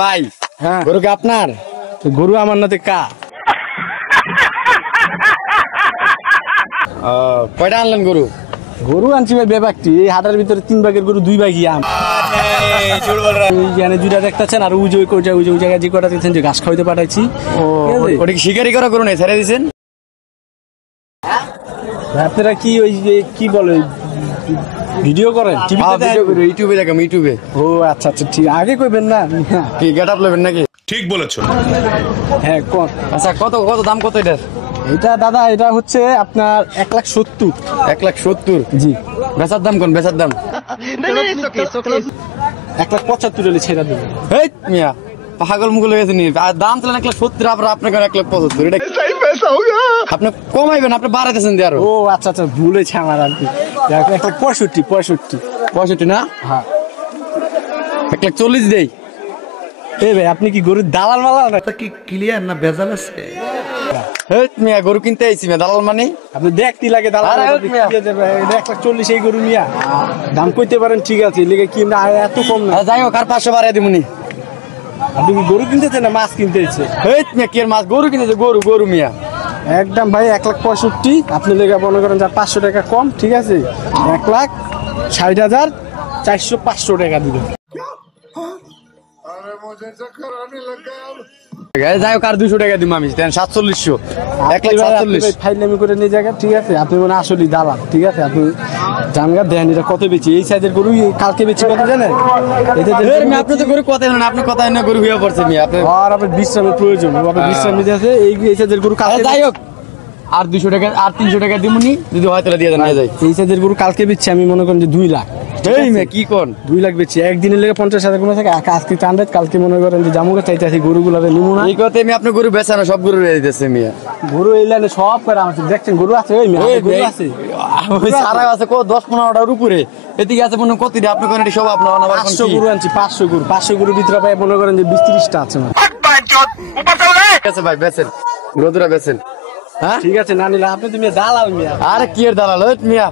ভাই হ্যাঁ গরু কি আপনার? গরু আমার নাতে কা। কয়টা আনলেন গরু? গরু আনছি ভাই বেবাকটি, এই হাটের ভিতরে 3 ভাগের গরু 2 ভাগই আম। এখানে দুইটা দেখতেছেন, আর ওই জায়গায় যে কটা দেখছেন যে ঘাস খাওয়াইতে পাঠাইছি। ওটা কি শিকারি করা গরু নেই, ছেড়ে দিয়েছেন? আপনারা কি ওই যে কি বলে ভিডিও করেন? ইউটিউবে দেখাম, ইউটিউবে। ও আচ্ছা আচ্ছা ঠিক, আগে কইবেন না। কি গেট আপ নেবেন নাকি? ঠিক বলেছো। হ্যাঁ কোন? আচ্ছা কত কত দাম কত এটার? এটা দাদা এটা হচ্ছে আপনার 1,70,000। 1,70,000 জি। বেচার দাম কোন? বেচার দাম 1,75,000 হলে ছেড়ে দেবেন। এই মিয়া পাগল মুগল হয়ে গেছে নি, আর দাম চলেন 1,70,000, আপনার 1,75,000। এটা আপনি কমাইবেন, আপনি বাড়াইতেছেন দিয়ে আরো। ও আচ্ছা আচ্ছা ভুল হয়েছে আমার আর কি। 1,65,000 না? হ্যাঁ। 1,40,000 দেই। এই ভাই আপনি কি গরুর দালাল মালাল না? কি ক্লিয়ার না ভেজাল আছে? হেট মিয়া গরু কিনতে আইছি মিয়া, দালাল মানে? আপনি দেখতে লাগে দালাল। আরে হেট মিয়া। 1,40,000 এই গরু মিয়া দাম কইতে পারেন, ঠিক আছে, লেগে কি না এত কম না। যাই হোক, আর 500 বাড়াই দিমুনি। আপনি কি গরু কিনতেছেন না মাছ কিনতেছে? হেট মিয়া কি আর মাছ, গরু কিনেছে, গরু গরু মিয়া। একদম ভাই 1,65,000 আপনি লেগে মনে করেন যা 500 টাকা কম, ঠিক আছে? 1,60,000 400-500 টাকা দিবেন। যাই হোক, আর 200 টাকা দিব আমি, 4700। 1,47,000 ফাইলামি করে নিয়ে জায়গা, ঠিক আছে? আপনি মনে আসলেই দালাল, ঠিক আছে? আপনি জানগা দেন এটা কত বেচি, এই সাইজের গরু কালকে বেচি কত জানেন? আপনি তো গরু কথা না, আপনি কথা না, গরু হয়ে পড়ছে মিয়া। আপনি আর আপনার বিশ্রামের প্রয়োজন, আপনার বিশ্রাম নিতে আছে। এই সাইজের গরু কালকে, যাই হোক, আর 200 টাকা আর 300 টাকা দিমুনি, যদি হয় তাহলে দিয়ে দেন, নিয়ে যাই। এই সাইজের গরু কালকে বেচছি আমি মনে করেন যে 2 লাখ। এই মেয়ে কি কোন 2 লাখ বেচছি একদিনের লেগে 50,000 কোনো থাকে। আজকে টান্ডাত কালকে মনে করেন যে জামুকে চাইতেছি গরুগুলো নিমু না। এই কথা আমি আপনার গরু বেচানো, সব গরু রেখে দিতেছে মিয়া। গরু এই লাইনে সব করে আমার দেখছেন গরু আছে, ওই মেয়ে গরু আছে সারা আছে কো 10-15টার উপরে, এদিকে আছে মনে কতটি? আপনি কোন সব আপনার 500 গরু আনছি, 500 গরুর ভিতরে ভাই মনে করেন যে 20-30টা আছে। ঠিক আছে ভাই, বেচেন গরুরা, বেচেন। হ্যাঁ ঠিক আছে, না নিলে আপনি তুমি দালাল মিয়া। আরে কি এর দালাল মিয়া।